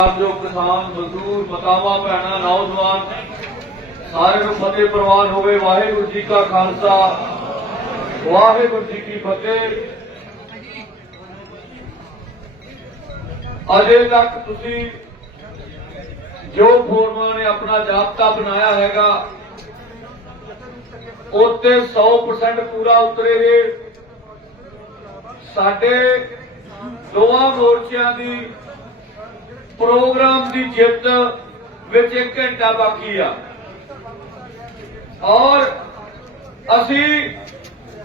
ਜੋ ਕਿਸਾਨ, ਮਜ਼ਦੂਰ, ਮਤਾਵਾ ਭੈਣਾਂ, ਨੌਜਵਾਨ ਸਾਰਿਆਂ ਨੂੰ ਫਤਿਹ ਪ੍ਰਵਾਨ ਹੋਵੇ। ਵਾਹਿਗੁਰੂ ਜੀ ਕਾ ਖਾਲਸਾ। ਵਾਹਿਗੁਰੂ ਜੀ ਕੀ ਫਤਿਹ। ਅਜੇ ਤੱਕ ਤੁਸੀਂ ਜੋ ਫੋਰਮਾ ਨੇ ਆਪਣਾ ਜਾਬਤਾ ਬਣਾਇਆ ਹੈਗਾ, ਉੱਤੇ 100% ਪੂਰਾ ਉਤਰੇ ਜੇ ਸਾਡੇ ਦੋਵਾਂ ਮੋਰਚਿਆਂ ਦੀ ਪ੍ਰੋਗਰਾਮ ਦੀ ਜਿੱਤ ਵਿੱਚ ਇੱਕ ਘੰਟਾ ਬਾਕੀ ਆ। ਔਰ ਅਸੀਂ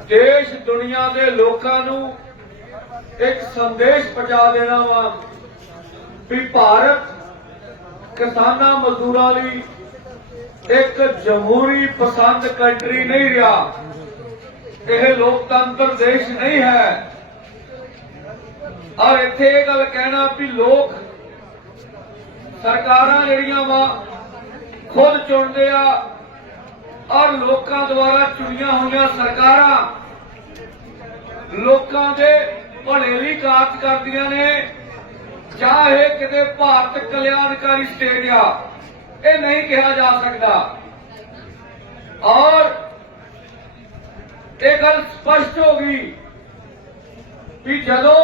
ਦੇਸ਼, ਦੁਨੀਆ ਦੇ ਲੋਕਾਂ ਨੂੰ ਇੱਕ ਸੰਦੇਸ਼ ਪਹੁੰਚਾ ਦੇਣਾ ਵਾ ਵੀ ਭਾਰਤ ਕਿਸਾਨਾਂ ਮਜ਼ਦੂਰਾਂ ਲਈ ਇੱਕ ਜਮਹੂਰੀ ਪਸੰਦ ਕੰਟਰੀ ਨਹੀਂ ਰਿਹਾ। ਇਹ ਲੋਕਤੰਤਰ ਦੇਸ਼ ਨਹੀਂ ਹੈ। ਔਰ ਇੱਥੇ ਇਹ ਗੱਲ ਕਹਿਣਾ ਵੀ ਲੋਕ ਸਰਕਾਰਾਂ ਜਿਹੜੀਆਂ ਵਾ ਖੁਦ ਚੁਣਦੇ ਆ ਔਰ ਲੋਕਾਂ ਦੁਆਰਾ ਚੁਣੀਆਂ ਹੋਈਆਂ ਸਰਕਾਰਾਂ ਲੋਕਾਂ ਦੇ ਭਲੇ ਲਈ ਕਾਰਜ ਕਰਦੀਆਂ ਨੇ, ਚਾਹੇ ਕਿਤੇ ਭਾਰਤ ਕਲਿਆਣਕਾਰੀ ਸਟੇਟ ਆ, ਇਹ ਨਹੀਂ ਕਿਹਾ ਜਾ ਸਕਦਾ। ਔਰ ਇਹ ਗੱਲ ਸਪਸ਼ਟ ਹੋ ਗਈ ਵੀ ਜਦੋਂ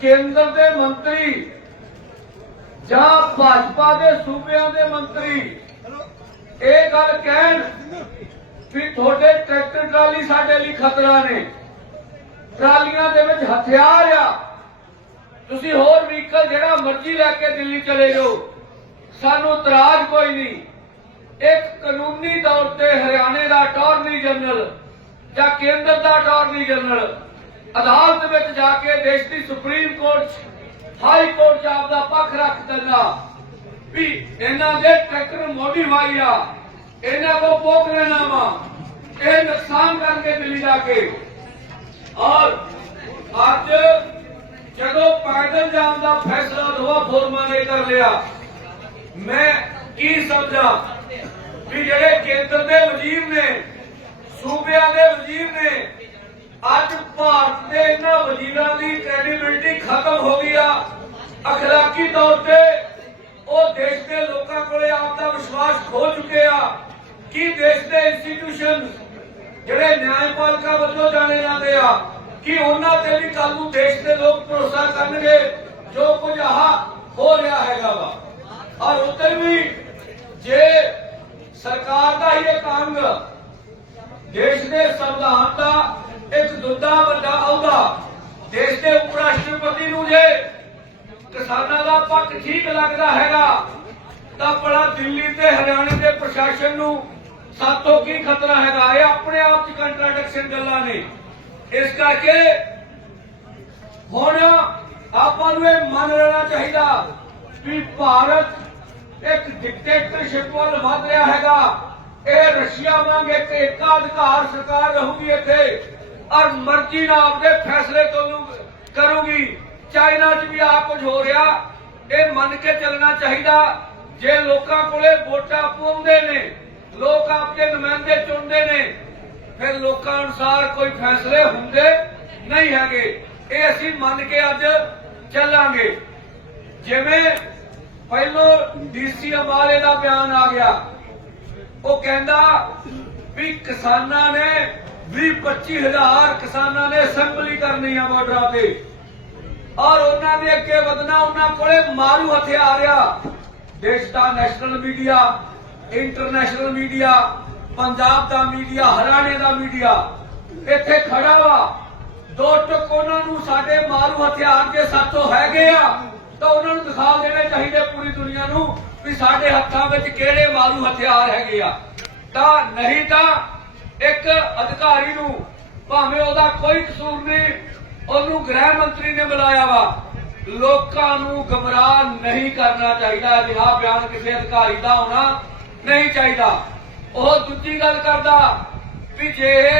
ਕੇਂਦਰ ਦੇ ਮੰਤਰੀ ਜਾਂ ਭਾਜਪਾ ਦੇ ਸੂਬਿਆਂ ਦੇ ਮੰਤਰੀ। ਇਹ ਗੱਲ ਕਹਿਣ ਵੀ ਤੁਹਾਡੇ ਟਰੈਕਟਰ ਟਰਾਲੀ ਸਾਡੇ ਲਈ ਖਤਰਾ ਨੇ। ਟਰਾਲੀਆਂ ਦੇ ਵਿੱਚ ਹਥਿਆਰ ਆ। ਤੁਸੀਂ ਹੋਰ ਵਹੀਕਲ ਜਿਹੜਾ ਮਰਜ਼ੀ ਲੈ ਕੇ ਦਿੱਲੀ ਚਲੇ ਜਾਓ। ਸਾਨੂੰ ਇਤਰਾਜ਼ ਕੋਈ ਨਹੀਂ। ਇੱਕ ਕਾਨੂੰਨੀ ਤੌਰ ਤੇ ਹਰਿਆਣੇ ਦਾ ਅਟਾਰਨੀ ਜਨਰਲ ਜਾਂ ਕੇਂਦਰ ਦਾ ਅਟਾਰਨੀ ਜਨਰਲ ਅਦਾਲਤ ਵਿੱਚ ਜਾ ਕੇ ਦੇਸ਼ ਦੀ ਸੁਪਰੀਮ ਕੋਰਟ ਹਾਈ ਕੋਰਟ 'ਚ ਆਪਦਾ ਪੱਖ ਰੱਖ ਦਿੰਦਾ ਵੀ ਇਹਨਾਂ ਦੇ ਟਰੈਕਟਰ ਮੋਡੀਫਾਈ ਆ, ਇਹਨਾਂ ਕੋ ਪੋਕ ਲੈਣਾ ਵਾ। ਇਹ ਨੁਕਸਾਨ ਕਰਕੇ ਦਿੱਲੀ ਜਾ ਕੇ। ਔਰ ਅੱਜ ਜਦੋਂ ਪੈਦਲ ਜਾਣ ਦਾ ਫੈਸਲਾ ਦੋਵਾਂ ਫੋਰਮਾਂ ਨੇ ਕਰ ਲਿਆ, ਮੈਂ ਕੀ ਸਮਝਾਂ ਵੀ ਜਿਹੜੇ ਕੇਂਦਰ ਦੇ ਵਜ਼ੀਰ ਨੇ, ਸੂਬਿਆਂ ਦੇ ਵਜ਼ੀਰ ਨੇ, ਅੱਜ ਭਾਰਤ ਦੇ ਇਹਨਾਂ ਵਜ਼ੀਰਾਂ ਦੀ ਕ੍ਰੈਡੀਬਿਲਿਟੀ ਖਤਮ ਹੋ ਗਈ ਆ। ਅਖਲਾਕੀ ਤੌਰ ਤੇ ਉਹ ਦੇਸ਼ ਦੇ ਲੋਕਾਂ ਕੋਲੇ ਆਪ ਦਾ ਵਿਸ਼ਵਾਸ ਖੋ ਚੁੱਕੇ ਆ। ਕਿ ਦੇਸ਼ ਦੇ ਇੰਸਟੀਟਿਊਸ਼ਨ ਜਿਹੜੇ ਨਿਆਂਪਾਲਿਕਾ ਵੱਲੋਂ ਜਾਣੇ ਜਾਂਦੇ ਆ, ਕਿ ਉਹਨਾਂ ਤੇ ਵੀ ਕੱਲ ਨੂੰ ਦੇਸ਼ ਦੇ ਲੋਕ ਭਰੋਸਾ ਕਰਨਗੇ, ਜੋ ਕੁਝ ਆਹ ਹੋ ਰਿਹਾ ਹੈਗਾ ਵਾ। ਔਰ ਉੱਤੇ ਵੀ ਜੇ ਸਰਕਾਰ ਦਾ ਹੀ ਇੱਕ ਅੰਗ ਦੇਸ਼ ਦੇ ਸੰਵਿਧਾਨ ਦਾ ਇੱਕ ਦੁੱਧਾ ਵੱਡਾ ਅਹੁਦਾ ਦੇਸ਼ ਦੇ ਉਪ ਰਾਸ਼ਟਰਪਤੀ ਨੂੰ ਜੇ ਕਿਸਾਨਾਂ ਦਾ ਪੱਖ ਠੀਕ ਲੱਗਦਾ ਹੈਗਾ, ਤਾਂ ਬੜਾ ਦਿੱਲੀ ਤੇ ਹਰਿਆਣੇ ਦੇ ਪ੍ਰਸ਼ਾਸਨ ਨੂੰ ਸਾਤੋਂ ਕੀ ਖਤਰਾ ਹੈਗਾ? ਇਹ ਆਪਣੇ ਆਪ 'ਚ ਕੰਟਰਡਿਕਸ਼ਨ ਗੱਲਾਂ ਨੇ। ਇਸ ਕਰਕੇ ਹੁਣ ਆਪਾਂ ਨੂੰ ਇਹ ਮੰਨ ਲੈਣਾ ਚਾਹੀਦਾ ਵੀ ਭਾਰਤ ਇੱਕ ਡਿਕਟੇਟਰਸ਼ਿਪ ਵੱਲ ਵਧ ਰਿਹਾ ਹੈਗਾ। ਇਹ ਰਸ਼ੀਆ ਵਾਂਗ ਇੱਕ ਏਕਾ ਅਧਿਕਾਰ ਸਰਕਾਰ ਰਹੂਗੀ ਇੱਥੇ, ਔਰ ਮਰਜ਼ੀ ਨਾਲ ਆਪਦੇ ਫੈਸਲੇ ਤੋਲੂ ਕਰੂਗੀ। ਚਾਈਨਾ 'ਚ ਵੀ ਆ ਕੁਝ ਹੋ ਰਿਹਾ। ਇਹ ਮੰਨ ਕੇ ਚੱਲਣਾ ਚਾਹੀਦਾ, ਜੇ ਲੋਕਾਂ ਕੋਲੇ ਵੋਟਾਂ ਪਾਉਂਦੇ ਨੇ, ਲੋਕ ਆਪਦੇ ਨੁਮਾਇੰਦੇ ਚੁਣਦੇ ਨੇ, ਫਿਰ ਲੋਕਾਂ ਅਨੁਸਾਰ ਕੋਈ ਫੈਸਲੇ ਹੁੰਦੇ ਨਹੀਂ ਹੈਗੇ। ਇਹ ਅਸੀਂ ਮੰਨ ਕੇ ਅੱਜ ਚੱਲਾਂਗੇ। ਜਿਵੇਂ ਪਹਿਲੋਂ ਡੀਸੀ ਅੰਬਾਲੇ ਦਾ ਬਿਆਨ ਆ ਗਿਆ। ਉਹ ਕਹਿੰਦਾ ਵੀ ਕਿਸਾਨਾਂ ਨੇ 20 25 ਹਜ਼ਾਰ ਕਿਸਾਨਾਂ ਨੇ ਅਸੈਂਬਲੀ ਕਰਨੀ ਆ ਬਾਰਡਰਾਂ ਤੇ। ਔਰ ਉਹਨਾਂ ਦੇ ਅੱਗੇ ਵਧਣਾ ਉਹਨਾਂ ਕੋਲੇ ਮਾਰੂ ਹਥਿਆਰ ਆ ਦੇਸ਼ ਦਾ national media international media Punjab ਦਾ ਮੀਡੀਆ ਹਰਿਆਣੇ ਦਾ ਮੀਡੀਆ ਇੱਥੇ ਖੜਾ ਵਾ। ਦੋ ਟੁਕ ਉਹਨਾਂ ਨੂੰ ਸਾਡੇ ਮਾਰੂ ਹਥਿਆਰ ਜੇ ਸਾਥੋਂ ਹੈਗੇ ਆ। ਤਾਂ ਉਹਨਾਂ ਨੂੰ ਦਿਖਾ ਦੇਣੇ ਚਾਹੀਦੇ ਪੂਰੀ ਦੁਨੀਆ ਨੂੰ ਵੀ ਸਾਡੇ ਹੱਥਾਂ ਵਿੱਚ ਕਿਹੜੇ ਮਾਰੂ ਹਥਿਆਰ ਹੈਗੇ ਆ। ਤਾਂ ਨਹੀਂ ਤਾਂ ਇੱਕ ਅਧਿਕਾਰੀ ਨੂੰ ਭਾਵੇਂ ਉਹਦਾ ਕੋਈ ਕਸੂਰ ਨਹੀਂ ਉਹਨੂੰ ਗ੍ਰਹਿ ਮੰਤਰੀ ਨੇ ਬੁਲਾਇਆ ਵਾ। ਲੋਕਾਂ ਨੂੰ ਗਮਰਾਹ ਨਹੀਂ ਕਰਨਾ ਚਾਹੀਦਾ, ਅਜਿਹਾ ਬਿਆਨ ਕਿਸੇ ਅਧਿਕਾਰੀ ਦਾ ਹੋਣਾ ਨਹੀਂ ਚਾਹੀਦਾ। ਉਹ ਦੂਜੀ ਗੱਲ ਕਰਦਾ ਵੀ ਜੇ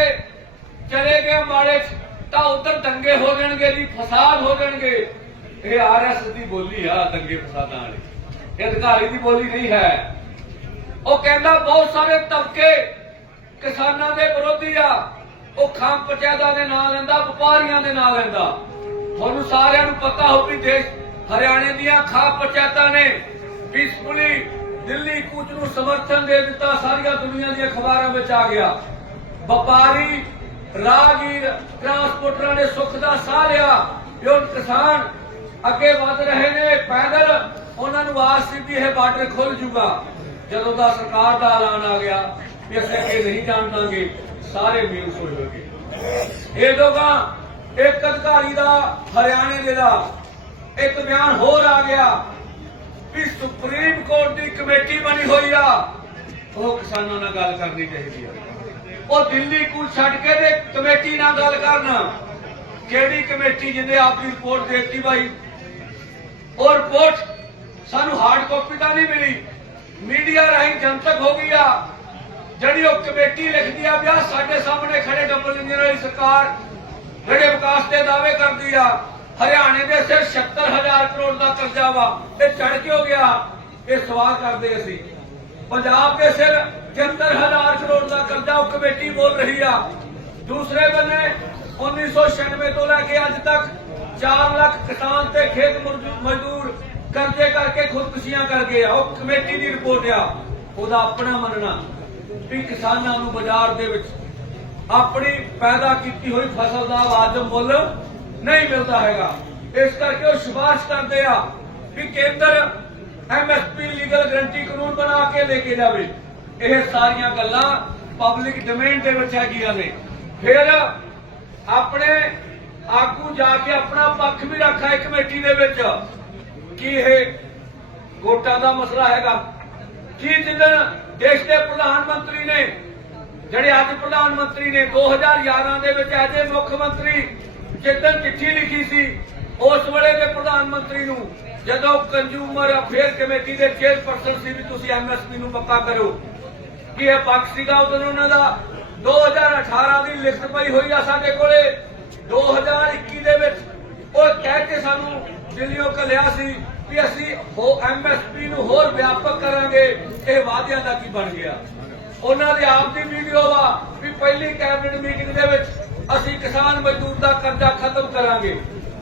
ਚਲੇ ਗਏ ਮਾੜੇ 'ਚ, ਤਾਂ ਉਧਰ ਦੰਗੇ ਹੋ ਜਾਣਗੇ ਜੀ, ਫਸਾਦ ਹੋ ਜਾਣਗੇ। ਇਹ ਆਰਐਸ ਦੀ ਬੋਲੀ ਆ, ਦੰਗੇ ਫਸਾਦਾਂ ਵਾਲੀ। ਇਹ ਅਧਿਕਾਰੀ ਦੀ ਬੋਲੀ ਨਹੀਂ ਹੈ। ਉਹ ਕਹਿੰਦਾ ਬਹੁਤ ਸਾਰੇ ਤਬਕੇ ਕਿਸਾਨਾਂ ਦੇ ਵਿਰੋਧੀ ਆ। ਉਹ ਖਾਮ ਪੰਚਾਇਤਾਂ ਦੇ ਨਾਂ ਲੈਂਦਾ, ਵਪਾਰੀਆਂ ਦੇ ਨਾਂ ਲੈਂਦਾ। ਤੁਹਾਨੂੰ ਸਾਰਿਆਂ ਨੂੰ ਪਤਾ ਹੋ ਵੀ ਦੇਸ਼ ਹਰਿਆਣੇ ਦੀਆਂ ਖਾਮ ਪੰਚਾਇਤਾਂ ਨੇ ਪੀਸਫੁਲੀ ਦਿੱਲੀ ਕੂਚ ਨੂੰ ਸਮਰਥਨ ਦੇ ਦਿੱਤਾ, ਸਾਰੀਆਂ ਦੁਨੀਆ ਦੀਆਂ ਅਖਬਾਰਾਂ ਵਿੱਚ ਆ ਗਿਆ। ਵਪਾਰੀ, ਰਾਹਗੀਰ ਟਰਾਂਸਪੋਰਟਰਾਂ ਨੇ ਸੁੱਖ ਦਾ ਸਾਹ ਲਿਆ, ਵੀ ਕਿਸਾਨ ਅੱਗੇ ਵਧ ਰਹੇ ਨੇ, ਪੈਦਲ ਉਹਨਾਂ ਨੂੰ ਆਸ ਸੀ ਵੀ ਇਹ ਬਾਰਡਰ ਖੁੱਲ ਜੂਗਾ। ਜਦੋਂ ਦਾ ਸਰਕਾਰ ਦਾ ਐਲਾਨ ਆ ਗਿਆ, ਵੀ ਅਸੀਂ ਅੱਗੇ ਨਹੀਂ ਜਾਣ ਦਾਂਗੇ ਸਾਰੇ ਮਿਊਟ ਹੋ ਜਾਣਗੇ ਇਹ ਲੋਕਾਂ, ਇੱਕ ਅਧਿਕਾਰੀ ਦਾ, ਹਰਿਆਣੇ ਦੇ ਦਾ, ਇੱਕ ਬਿਆਨ ਹੋਰ ਆ ਗਿਆ ਵੀ ਸੁਪਰੀਮ ਕੋਰਟ ਦੀ ਕਮੇਟੀ ਬਣੀ ਹੋਈ ਆ। ਉਹ ਕਿਸਾਨਾਂ ਨਾਲ ਗੱਲ ਕਰਨੀ ਚਾਹੀਦੀ ਆ। ਉਹ ਦਿੱਲੀ ਕੂ ਛੱਡ ਕੇ ਤੇ ਕਮੇਟੀ ਨਾਲ ਗੱਲ ਕਰਨ। ਕਿਹੜੀ ਕਮੇਟੀ ਜਿਹਦੇ ਆਪਣੀ ਰਿਪੋਰਟ ਦੇਤੀ ਭਾਈ ਉਹ ਰਿਪੋਰਟ ਸਾਨੂੰ ਹਾਰਡ ਕਾਪੀ ਤਾਂ ਨਹੀਂ ਮਿਲੀ। ਮੀਡੀਆ ਰਾਹੀਂ ਜਨਤਕ ਹੋ ਗਈ ਆ। ਜਿਹੜੀ ਉਹ ਕਮੇਟੀ ਲਿਖਦੀ ਆ ਵਿਆਹ ਸਾਡੇ ਸਾਹਮਣੇ ਖੜੇ ਡਬਲ ਇੰਜਨ ਵਾਲੀ ਸਰਕਾਰ ਜਿਹੜੇ ਵਿਕਾਸ ਦੇ ਦਾਅਵੇ ਕਰਦੀ ਆ, ਹਰਿਆਣੇ ਦੇ ਸਿਰ 76000 ਕਰੋੜ ਦਾ ਕਰਜ਼ਾ ਵਾ, ਇਹ ਚੜ ਕਿਉਂ ਗਿਆ? ਇਹ ਸਵਾਲ ਕਰਦੇ ਅਸੀਂ। ਪੰਜਾਬ ਦੇ ਸਿਰ 75000 ਕਰੋੜ ਦਾ ਕਰਜ਼ਾ ਉਹ ਕਮੇਟੀ ਬੋਲ ਰਹੀ ਆ। ਦੂਸਰੇ ਬੰਨੇ 1996 ਤੋਂ ਲੈ ਕੇ ਅੱਜ ਤੱਕ 4 ਲੱਖ ਕਿਸਾਨ ਤੇ ਖੇਤ ਮਜ਼ਦੂਰ ਕਰਜ਼ੇ ਕਰਕੇ ਖੁਦਕੁਸ਼ੀਆਂ ਕਰ ਗਏ ਆ। ਉਹ ਕਮੇਟੀ ਦੀ ਰਿਪੋਰਟ ਆ। ਉਹਦਾ ਆਪਣਾ ਮੰਨਣਾ। ਵੀ ਕਿਸਾਨਾਂ ਨੂੰ ਬਾਜ਼ਾਰ ਦੇ ਵਿੱਚ ਆਪਣੀ ਪੈਦਾ ਕੀਤੀ ਹੋਈ ਫਸਲ ਦਾ ਵਾਜਬ ਮੁੱਲ ਨਹੀਂ ਮਿਲਦਾ ਹੈਗਾ। ਇਸ ਕਰਕੇ ਉਹ ਸਿਫਾਰਿਸ਼ ਕਰਦੇ ਆ ਵੀ ਕੇਂਦਰ ਐਮਐਸਪੀ ਲੀਗਲ ਗਰੰਟੀ ਕਾਨੂੰਨ ਬਣਾ ਕੇ ਲੈ ਕੇ ਜਾਵੇ। ਇਹ ਸਾਰੀਆਂ ਗੱਲਾਂ ਪਬਲਿਕ ਡੋਮੇਨ ਦੇ ਵਿੱਚ ਹੈਗੀਆਂ ਨੇ। ਫਿਰ ਆਪਣੇ ਆਗੂ ਜਾ ਕੇ ਆਪਣਾ ਪੱਖ ਵੀ ਰੱਖਾ ਹੈ ਕਮੇਟੀ ਦੇ ਵਿੱਚ ਕਿ ਇਹ ਵੋਟਾਂ ਦਾ ਮਸਲਾ ਹੈਗਾ। ਕੀ ਜਿੱਦਣ ਦੇਸ਼ ਦੇ ਪ੍ਰਧਾਨ ਮੰਤਰੀ ਨੇ, ਜਿਹੜੇ ਅੱਜ ਪ੍ਰਧਾਨ ਮੰਤਰੀ ਨੇ 2011 ਦੇ ਵਿੱਚ ਐਜੇ ਮੁੱਖ ਮੰਤਰੀ ਜਿੱਦਣ ਚਿੱਠੀ ਲਿਖੀ ਸੀ, ਉਸ ਵੇਲੇ ਦੇ ਪ੍ਰਧਾਨ ਮੰਤਰੀ ਨੂੰ, ਜਦੋਂ ਕੰਜ਼ੂਮਰ ਅਫੇਅਰ ਕਮੇਟੀ ਦੇ ਚੇਅਰਪਰਸਨ ਸੀ ਵੀ ਤੁਸੀਂ ਐਮਐਸਪੀ ਨੂੰ ਪੱਕਾ ਕਰੋ ਕਿ ਇਹ ਪੱਖ ਸੀਗਾ ਉਦੋਂ ਉਹਨਾਂ ਦਾ? 2018 ਦੀ ਲਿਸਟ ਪਈ ਹੋਈ ਆ ਸਾਡੇ ਕੋਲੇ। 2021 ਦੇ ਵਿੱਚ ਉਹ ਕਹਿ ਕੇ ਸਾਨੂੰ ਦਿੱਲੀੋਂ ਕੱਲਿਆ ਸੀ ਵੀ ਅਸੀਂ ਹੋ ਐਮਐਸਪੀ ਨੂੰ ਹੋਰ ਵਿਆਪਕ ਕਰਾਂਗੇ, ਇਹ ਵਾਅਦਿਆਂ ਦਾ ਕੀ ਬਣ ਗਿਆ? ਉਹਨਾਂ ਦੇ ਆਪ ਦੀ ਵੀਡੀਓ ਵਾ ਵੀ ਪਹਿਲੀ ਕੈਬਨਿਟ ਮੀਟਿੰਗ ਦੇ ਵਿੱਚ ਅਸੀਂ ਕਿਸਾਨ ਮਜ਼ਦੂਰ ਦਾ ਕਰਜ਼ਾ ਖਤਮ ਕਰਾਂਗੇ।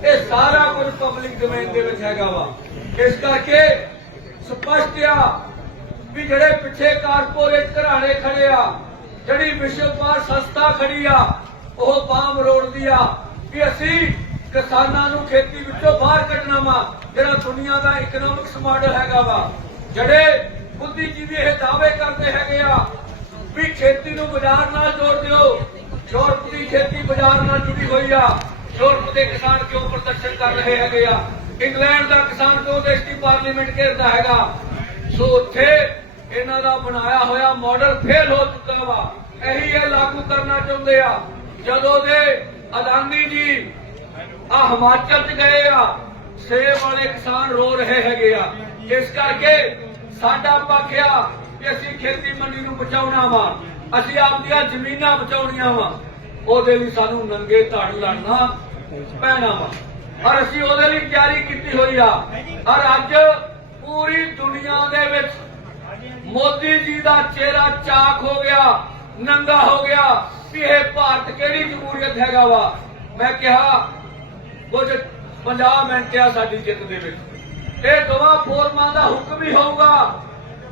ਇਹ ਸਾਰਾ ਕੁਝ ਪਬਲਿਕ ਡੋਮੇਨ ਦੇ ਵਿੱਚ ਹੈਗਾ ਵਾ। ਇਸ ਕਰਕੇ ਸਪਸ਼ਟ ਆ ਵੀ ਜਿਹੜੇ ਪਿੱਛੇ ਕਾਰਪੋਰੇਟ ਘਰਾਣੇ ਖੜੇ ਆ, ਜਿਹੜੀ ਵਿਸ਼ਵਪਾਰ ਸੰਸਥਾ ਖੜੀ ਆ, ਉਹ ਬਾਮ ਰੋੜਦੀ ਆ ਕਿ ਅਸੀਂ ਕਿਸਾਨਾਂ ਨੂੰ ਖੇਤੀ ਵਿੱਚੋਂ ਬਾਹਰ ਕੱਢਣਾ ਵਾ। ਜਿਹੜਾ ਦੁਨੀਆ ਦਾ ਇਕਨੋਮਿਕਸ ਮਾਡਲ ਹੈਗਾ ਵਾ, ਜਿਹੜੇ ਬੁੱਧੀਜੀਵੀ ਇਹ ਦਾਅਵੇ ਕਰਦੇ ਹੈਗੇ ਆ, ਵੀ ਖੇਤੀ ਨੂੰ ਬਾਜ਼ਾਰ ਨਾਲ ਜੋੜ ਦਿਓ। ਯੂਰਪ ਦੀ ਖੇਤੀ ਬਾਜ਼ਾਰ ਨਾਲ ਜੁੜੀ ਹੋਈ ਆ। ਯੂਰਪ ਦੇ ਕਿਸਾਨ ਕਿਉਂ ਪ੍ਰਦਰਸ਼ਨ ਕਰ ਰਹੇ ਹੈਗੇ ਆ? ਇੰਗਲੈਂਡ ਦਾ ਕਿਸਾਨ ਕਿਉਂ ਦੇਸ਼ ਦੀ ਪਾਰਲੀਮੈਂਟ ਘੇਰਦਾ ਹੈਗਾ? ਸੋ ਉੱਥੇ ਇਹਨਾਂ ਦਾ ਬਣਾਇਆ ਹੋਇਆ ਮਾਡਲ ਫੇਲ ਹੋ ਚੁੱਕਾ ਵਾ। ਇਹੀ ਇਹ ਲਾਗੂ ਕਰਨਾ ਚਾਹੁੰਦੇ ਆ। ਜਦੋਂ ਦੇ ਅਦਾਨੀ ਜੀ ਆ ਹਿਮਾਚਲ ਚ ਗਏ ਆ ਸੇਬ ਵਾਲੇ ਕਿਸਾਨ ਰੋ ਰਹੇ ਹੈਗੇ ਆ। ਇਸ ਕਰਕੇ ਸਾਡਾ ਪੱਖ ਆ ਕਿ ਅਸੀਂ ਖੇਤੀ ਮੰਡੀ ਨੂੰ ਬਚਾਉਣਾ ਵਾ। ਅਸੀਂ ਆਪਦੀਆਂ ਜ਼ਮੀਨਾਂ ਬਚਾਉਣੀਆਂ ਵਾ। ਉਹਦੇ ਲਈ ਸਾਨੂੰ ਨੰਗੇ ਧੜ ਲੜਨਾ ਪੈਣਾ ਵਾ। ਔਰ ਅਸੀਂ ਉਹਦੇ ਲਈ ਤਿਆਰੀ ਕੀਤੀ ਹੋਈ ਆ। ਔਰ ਅੱਜ ਪੂਰੀ ਦੁਨੀਆ ਦੇ ਵਿੱਚ ਮੋਦੀ ਜੀ ਦਾ ਚਿਹਰਾ ਚਾਕ ਹੋ ਗਿਆ, ਨੰਗਾ ਹੋ ਗਿਆ ਵੀ ਇਹ ਭਾਰਤ ਕਿਹੜੀ ਜਮਹੂਰੀਅਤ ਹੈਗਾ ਵਾ। ਮੈਂ ਕਿਹਾ ਕੁਝ 50 ਮਿੰਟ ਆ ਸਾਡੀ ਜਿੱਤ ਦੇ ਵਿੱਚ। ਇਹ ਦੋਵਾਂ ਫੋਰਮਾਂ ਦਾ ਹੁਕਮ ਹੀ ਹੋਊਗਾ।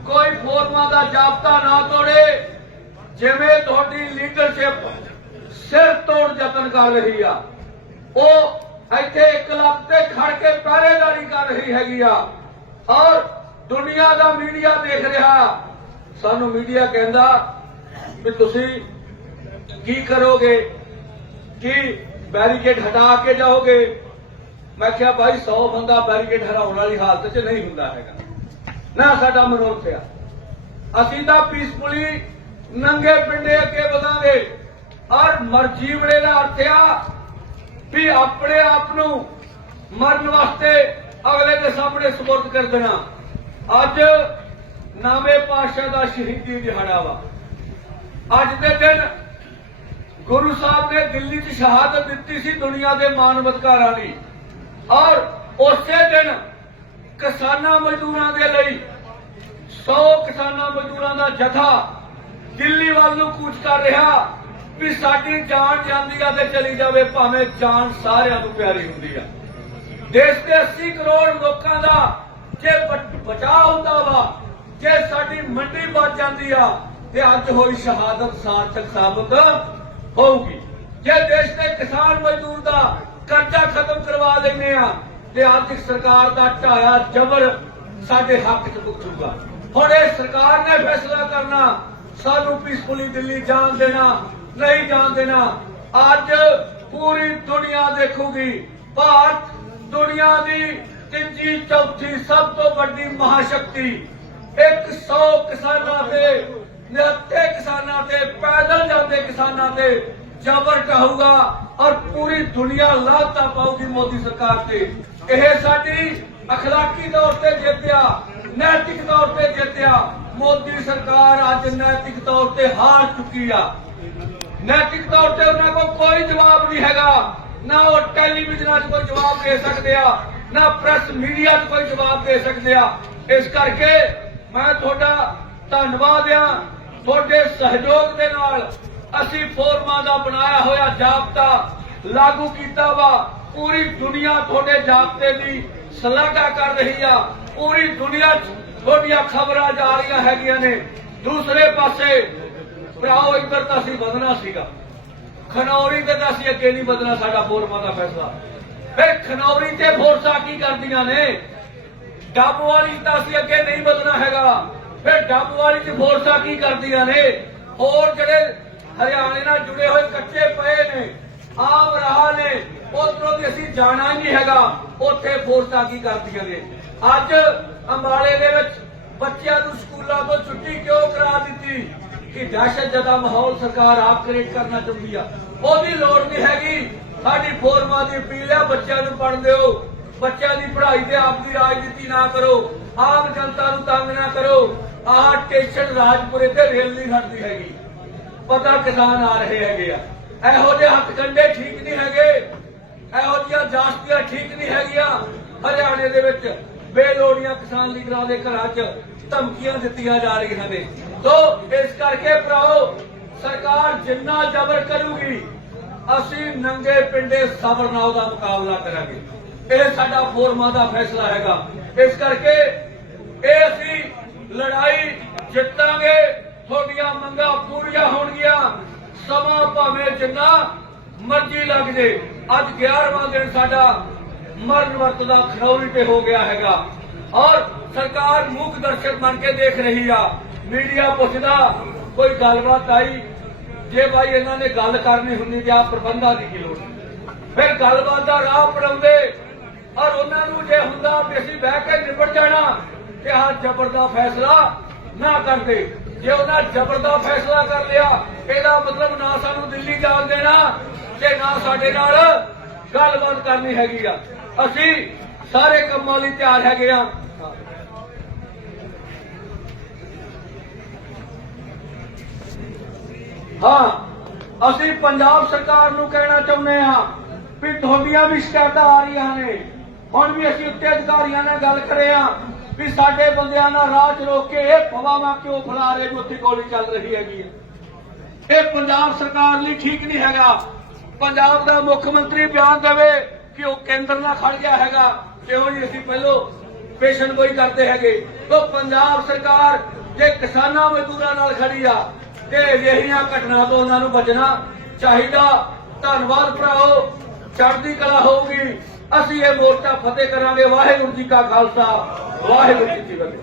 ਕੋਈ ਫੋਰਮਾਂ ਦਾ ਜਾਬਤਾ ਨਾ ਤੋੜੇ, ਜਿਵੇਂ ਤੁਹਾਡੀ ਲੀਡਰਸ਼ਿਪ ਸਿਰ ਤੋੜ ਯਤਨ ਕਰ ਰਹੀ ਆ। ਉਹ ਇੱਥੇ ਇੱਕ ਤੇ ਖੜ ਕੇ ਪਹਿਰੇਦਾਰੀ ਕਰ ਰਹੀ ਹੈਗੀ ਆ। ਔਰ ਦੁਨੀਆ ਦਾ ਮੀਡੀਆ ਦੇਖ ਰਿਹਾ। ਸਾਨੂੰ ਮੀਡੀਆ ਕਹਿੰਦਾ ਵੀ ਤੁਸੀਂ ਕੀ ਕਰੋਗੇ? ਕੀ ਬੈਰੀਕੇਡ ਹਟਾ ਕੇ ਜਾਓਗੇ? ਮੈਂ ਕਿਹਾ ਭਾਈ 100 ਬੰਦਾ ਬੈਰੀਕੇਡ ਹਰਾਉਣ ਵਾਲੀ ਹਾਲਤ 'ਚ ਨਹੀਂ ਹੁੰਦਾ ਹੈਗਾ। ਨਾ ਸਾਡਾ ਮਨੋਰਥ ਆ। ਅਸੀਂ ਤਾਂ ਪੀਸਫੁਲੀ ਨੰਗੇ ਪਿੰਡੇ ਅੱਗੇ ਵਧਾਂਗੇ। ਔਰ ਮਰਜੀਵੜੇ ਦਾ ਅਰਥ ਆ ਵੀ ਆਪਣੇ ਆਪ ਨੂੰ ਮਰਨ ਵਾਸਤੇ ਅਗਲੇ ਦੇ ਸਾਹਮਣੇ ਸਪੁਰਦ ਕਰ ਦੇਣਾ। ਅੱਜ ਨਾਮੇ ਪਾਤਸ਼ਾਹ ਦਾ ਸ਼ਹੀਦੀ ਦਿਹਾੜਾ ਵਾ। ਅੱਜ ਦੇ ਦਿਨ ਗੁਰੂ ਸਾਹਿਬ ਨੇ ਦਿੱਲੀ 'ਚ ਸ਼ਹਾਦਤ ਦਿੱਤੀ ਸੀ ਦੁਨੀਆ ਦੇ ਮਾਨਵ ਅਧਿਕਾਰਾਂ ਲਈ। ਔਰ ਉਸੇ ਦਿਨ ਕਿਸਾਨਾਂ ਮਜ਼ਦੂਰਾਂ ਦੇ ਲਈ 100 ਕਿਸਾਨਾਂ ਮਜ਼ਦੂਰਾਂ ਦਾ ਜਥਾ ਦਿੱਲੀ ਵੱਲ ਨੂੰ ਕੂਚ ਕਰ ਰਿਹਾ ਵੀ ਸਾਡੀ ਜਾਨ ਜਾਂਦੀ ਆ ਤੇ ਚਲੀ ਜਾਵੇ, ਭਾਵੇਂ ਜਾਨ ਸਾਰਿਆਂ ਨੂੰ ਪਿਆਰੀ ਹੁੰਦੀ ਆ। ਦੇਸ਼ ਦੇ 80 ਕਰੋੜ ਲੋਕਾਂ ਦਾ ਜੇ ਬ- ਬਚਾਅ ਹੁੰਦਾ ਵਾ, ਜੇ ਸਾਡੀ ਮੰਡੀ ਬਚ ਜਾਂਦੀ ਆ, ਤੇ ਅੱਜ ਹੋਈ ਸ਼ਹਾਦਤ ਸਾਰਥਕ ਸਾਬਤ ਹੋਊਗੀ। ਜੇ ਦੇਸ਼ ਦੇ ਕਿਸਾਨ ਮਜ਼ਦੂਰ ਦਾ ਕਰਜ਼ਾ ਖਤਮ ਕਰਵਾ ਲੈਨੇ ਆ ਤੇ ਅੱਜ ਸਰਕਾਰ ਦਾ ਢਾਇਆ ਜ਼ਬਰ ਸਾਡੇ ਹੱਕ 'ਚ ਪੁੱਛੂਗਾ। ਹੁਣ ਇਹ ਸਰਕਾਰ ਨੇ ਫੈਸਲਾ ਕਰਨਾ, ਸਾਨੂੰ ਪੀਸਫੁਲੀ ਦਿੱਲੀ ਜਾਣ ਦੇਣਾ, ਨਹੀਂ ਜਾਣ ਦੇਣਾ, ਅੱਜ ਪੂਰੀ ਦੁਨੀਆ ਦੇਖੂਗੀ। ਭਾਰਤ ਦੁਨੀਆ ਦੀ ਤੀਜੀ ਚੌਥੀ ਸਭ ਤੋਂ ਵੱਡੀ ਮਹਾਸ਼ਕਤੀ। 100 ਕਿਸਾਨਾਂ ਤੇ, ਨਿਹੱਥੇ ਕਿਸਾਨਾਂ ਤੇ, ਪੈਦਲ ਜਾਂਦੇ ਕਿਸਾਨਾਂ ਤੇ ਜ਼ਬਰ ਢਾਊਗਾ। ਔਰ ਪੂਰੀ ਦੁਨੀਆ ਲਾਹਤਾ ਪਾਊਗੀ ਮੋਦੀ ਸਰਕਾਰ ਤੇ। ਇਹ ਸਾਡੀ ਅਖਲਾਕੀ ਤੌਰ ਤੇ ਜਿੱਤਿਆ, ਨੈਤਿਕ ਤੌਰ ਤੇ ਜਿੱਤਿਆ, ਮੋਦੀ ਸਰਕਾਰ ਅੱਜ ਨੈਤਿਕ ਤੌਰ ਤੇ ਹਾਰ ਚੁੱਕੀ ਆ। ਨੈਤਿਕ ਤੌਰ ਤੇ ਉਹਨਾਂ ਕੋਲ ਕੋਈ ਜਵਾਬ ਨਹੀਂ ਹੈਗਾ। ਨਾ ਉਹ ਟੈਲੀਵਿਜ਼ਨਾਂ 'ਚ ਕੋਈ ਜਵਾਬ ਦੇ ਸਕਦੇ ਆ, ਨਾ ਪ੍ਰੈਸ ਮੀਡੀਆ 'ਚ ਕੋਈ ਜਵਾਬ ਦੇ ਸਕਦੇ ਆ। ਇਸ ਕਰਕੇ ਮੈਂ ਤੁਹਾਡਾ ਧੰਨਵਾਦ ਆ ਤੁਹਾਡੇ ਸਹਿਯੋਗ ਦੇ ਨਾਲ ਅਸੀਂ ਫੋਰਮਾਂ ਦਾ ਬਣਾਇਆ ਹੋਇਆ ਜਾਬਤਾ ਲਾਗੂ ਕੀਤਾ ਵਾ। ਪੂਰੀ ਦੁਨੀਆ ਤੁਹਾਡੇ ਜਾਬਤੇ ਦੀ ਸ਼ਲਾਘਾ ਕਰ ਰਹੀ ਆ। ਪੂਰੀ ਦੁਨੀਆ ਤੁਹਾਡੀਆਂ ਖਬਰਾਂ ਜਾ ਰਹੀਆਂ ਹੈਗੀਆਂ ਨੇ। ਦੂਸਰੇ ਪਾਸੇ ਭਰਾਓ, ਇੱਧਰ ਤਾਂ ਅਸੀਂ ਵਧਣਾ ਸੀਗਾ। ਖਨੌਰੀ ਤੇ ਤਾਂ ਅਸੀਂ ਅੱਗੇ ਨਹੀਂ ਵਧਣਾ, ਸਾਡਾ ਫੋਰਮਾਂ ਦਾ ਫੈਸਲਾ। ਫਿਰ ਖਨੌਰੀ ਤੇ ਫੋਰਸਾਂ ਕੀ ਕਰਦੀਆਂ ਨੇ? ਡੱਬ ਵਾਲੀ ਤਾਂ ਅਸੀਂ ਅੱਗੇ ਨਹੀਂ ਵਧਣਾ ਹੈਗਾ। ਫਿਰ ਡੱਬ ਵਾਲੀ ਚ ਫੋਰਸਾਂ ਕੀ ਕਰਦੀਆਂ ਨੇ? ਹੋਰ ਜਿਹੜੇ ਹਰਿਆਣੇ ਨਾਲ ਜੁੜੇ ਹੋਏ ਕੱਚੇ ਪਏ ਨੇ, ਆਮ ਰਾਹ ਨੇ, ਉਧਰੋਂ ਦੀ ਅਸੀਂ ਜਾਣਾ ਹੀ ਨਹੀਂ ਹੈਗਾ। ਉੱਥੇ ਫੋਰਸਾਂ ਕੀ ਕਰਦੀਆਂ ਨੇ? ਅੱਜ ਅੰਬਾਲੇ ਦੇ ਵਿੱਚ ਬੱਚਿਆਂ ਨੂੰ ਸਕੂਲਾਂ ਤੋਂ ਛੁੱਟੀ ਕਿਉਂ ਕਰਾ ਦਿੱਤੀ? ਕਿ ਦਹਿਸ਼ਤ ਜਦਾ ਮਾਹੌਲ ਸਰਕਾਰ ਆਪ ਕ੍ਰੀਏਟ ਕਰਨਾ ਚਾਹੁੰਦੀ ਆ। ਉਹਦੀ ਲੋੜ ਨਹੀਂ ਹੈਗੀ। ਸਾਡੀ ਫੋਰਮਾਂ ਦੀ ਅਪੀਲ ਆ, ਬੱਚਿਆਂ ਨੂੰ ਪੜ੍ਹਨ ਦਿਓ। ਬੱਚਿਆਂ ਦੀ ਪੜ੍ਹਾਈ ਤੇ ਆਪ ਦੀ ਰਾਜਨੀਤੀ ਨਾ ਕਰੋ। ਆਮ ਜਨਤਾ ਨੂੰ ਤੰਗ ਨਾ ਕਰੋ। ਆਹ ਸਟੇਸ਼ਨ ਰਾਜਪੁਰੇ ਤੇ ਰੇਲ ਨਹੀਂ ਖੜਦੀ ਹੈਗੀ। ਪਤਾ ਕਿਸਾਨ ਆ ਰਹੇ ਹੈਗੇ ਆ। ਇਹੋ ਜਿਹੇ ਹੱਥ ਕੰਡੇ ਠੀਕ ਨਹੀਂ ਹੈਗੇ। ਇਹੋ ਜਿਹੀਆਂ ਜਾਸਤੀਆਂ ਠੀਕ ਨਹੀਂ ਹੈਗੀਆਂ। ਹਰਿਆਣੇ ਦੇ ਵਿੱਚ ਬੇਲੋੜੀਆਂ ਕਿਸਾਨ ਲੀਡਰਾਂ ਦੇ ਘਰਾਂ 'ਚ ਧਮਕੀਆਂ ਦਿੱਤੀਆਂ ਜਾ ਰਹੀਆਂ ਨੇ। ਸੋ ਇਸ ਕਰਕੇ ਭਰਾਓ ਸਰਕਾਰ ਜਿੰਨਾ ਜ਼ਬਰ ਕਰੂਗੀ, ਅਸੀਂ ਨੰਗੇ ਪਿੰਡੇ ਸਬਰ ਨਾਲ ਉਹਦਾ ਮੁਕਾਬਲਾ ਕਰਾਂਗੇ। ਇਹ ਸਾਡਾ ਫੋਰਮਾ ਦਾ ਫੈਸਲਾ ਹੈਗਾ। ਇਸ ਕਰਕੇ ਇਹ ਅਸੀਂ ਲੜਾਈ ਜਿੱਤਾਂਗੇ। ਤੁਹਾਡੀਆਂ ਮੰਗਾਂ ਪੂਰੀਆਂ ਹੋਣਗੀਆਂ। ਸਮਾਂ ਭਾਵੇਂ ਜਿੰਨਾ ਮਰਜ਼ੀ ਲੱਗ ਜੇ। ਅੱਜ 11ਵਾਂ ਦਿਨ ਸਾਡਾ ਮਰਨ ਵਰਤ ਦਾ ਖਰੌਰੀ ਤੇ ਹੋ ਗਿਆ ਹੈਗਾ। ਔਰ ਸਰਕਾਰ ਮੂਕ ਦਰਸ਼ਕ ਬਣ ਕੇ ਦੇਖ ਰਹੀ ਆ। ਮੀਡੀਆ ਪੁੱਛਦਾ, ਕੋਈ ਗੱਲਬਾਤ ਆਈ? ਜੇ ਭਾਈ ਇਹਨਾਂ ਨੇ ਗੱਲ ਕਰਨੀ ਹੁੰਦੀ ਤੇ ਆ ਪ੍ਰਬੰਧਾਂ ਦੀ ਕੀ ਲੋੜ? ਫਿਰ ਗੱਲਬਾਤ ਦਾ ਰਾਹ ਪੜਾਉਂਦੇ ਔਰ ਉਹਨਾਂ ਨੂੰ ਜੇ ਹੁੰਦਾ ਵੀ ਅਸੀਂ ਬਹਿ ਕੇ ਨਿਬੜ ਜਾਣਾ, ਤੇ ਆਹ ਜ਼ਬਰ ਦਾ ਫੈਸਲਾ ਨਾ ਕਰਦੇ। ਜੇ ਉਹਨਾਂ ਜ਼ਬਰ ਦਾ ਫੈਸਲਾ ਕਰ ਲਿਆ, ਇਹਦਾ ਮਤਲਬ ਨਾ ਸਾਨੂੰ ਦਿੱਲੀ ਜਾਣ ਦੇਣਾ ਤੇ ਨਾ ਸਾਡੇ ਨਾਲ ਗੱਲਬਾਤ ਕਰਨੀ ਹੈਗੀ ਆ। ਅਸੀਂ ਸਾਰੇ ਕੰਮਾਂ ਲਈ ਤਿਆਰ ਹੈਗੇ ਆ। ਹਾਂ, ਅਸੀਂ ਪੰਜਾਬ ਸਰਕਾਰ ਨੂੰ ਕਹਿਣਾ ਚਾਹੁੰਦੇ ਹਾਂ ਵੀ ਤੁਹਾਡੀਆਂ ਵੀ ਸ਼ਿਕਾਇਤਾਂ ਆ ਰਹੀਆਂ ਨੇ। ਹੁਣ ਵੀ ਅਸੀਂ ਉੱਤੇ ਅਧਿਕਾਰੀਆਂ ਨਾਲ ਗੱਲ ਕਰੇ ਆ ਵੀ ਸਾਡੇ ਬੰਦਿਆਂ ਨਾਲ ਰਾਹ 'ਚ ਰੋਕ ਕੇ ਇਹ ਫਵਾਵਾ ਕਿਉਂ ਫਲਾ ਰਹੇ ਜੋ ਉੱਥੇ ਗੋਲੀ ਚੱਲ ਰਹੀ ਹੈਗੀ ਹੈ? ਇਹ ਪੰਜਾਬ ਸਰਕਾਰ ਲਈ ਠੀਕ ਨਹੀਂ ਹੈਗਾ। ਪੰਜਾਬ ਦਾ ਮੁੱਖ ਮੰਤਰੀ ਬਿਆਨ ਦੇਵੇ ਕਿ ਉਹ ਕੇਂਦਰ ਨਾਲ ਖੜ ਗਿਆ ਹੈਗਾ। ਇਹੋ ਜਿਹੀ ਅਸੀਂ ਪਹਿਲੋਂ ਪੇਸ਼ਨ ਕੋਈ ਕਰਦੇ ਹੈਗੇ। ਤਾਂ ਪੰਜਾਬ ਸਰਕਾਰ ਜੇ ਕਿਸਾਨਾਂ ਮਜ਼ਦੂਰਾਂ ਨਾਲ ਖੜੀ ਆ, ਤੇ ਅਜਿਹੀਆਂ ਘਟਨਾ ਤੋਂ ਉਹਨਾਂ ਨੂੰ ਬਚਣਾ ਚਾਹੀਦਾ। ਧੰਨਵਾਦ ਭਰਾਓ। ਚੜ੍ਹਦੀ ਕਲਾ ਹੋਊਗੀ। ਅਸੀਂ ਇਹ ਮੋਰਚਾ ਫਤਿਹ ਕਰਾਂਗੇ। ਵਾਹਿਗੁਰੂ ਜੀ ਕਾ ਖਾਲਸਾ। ਵਾਹਿਗੁਰੂ ਜੀ ਕੀ ਫਤਿਹ।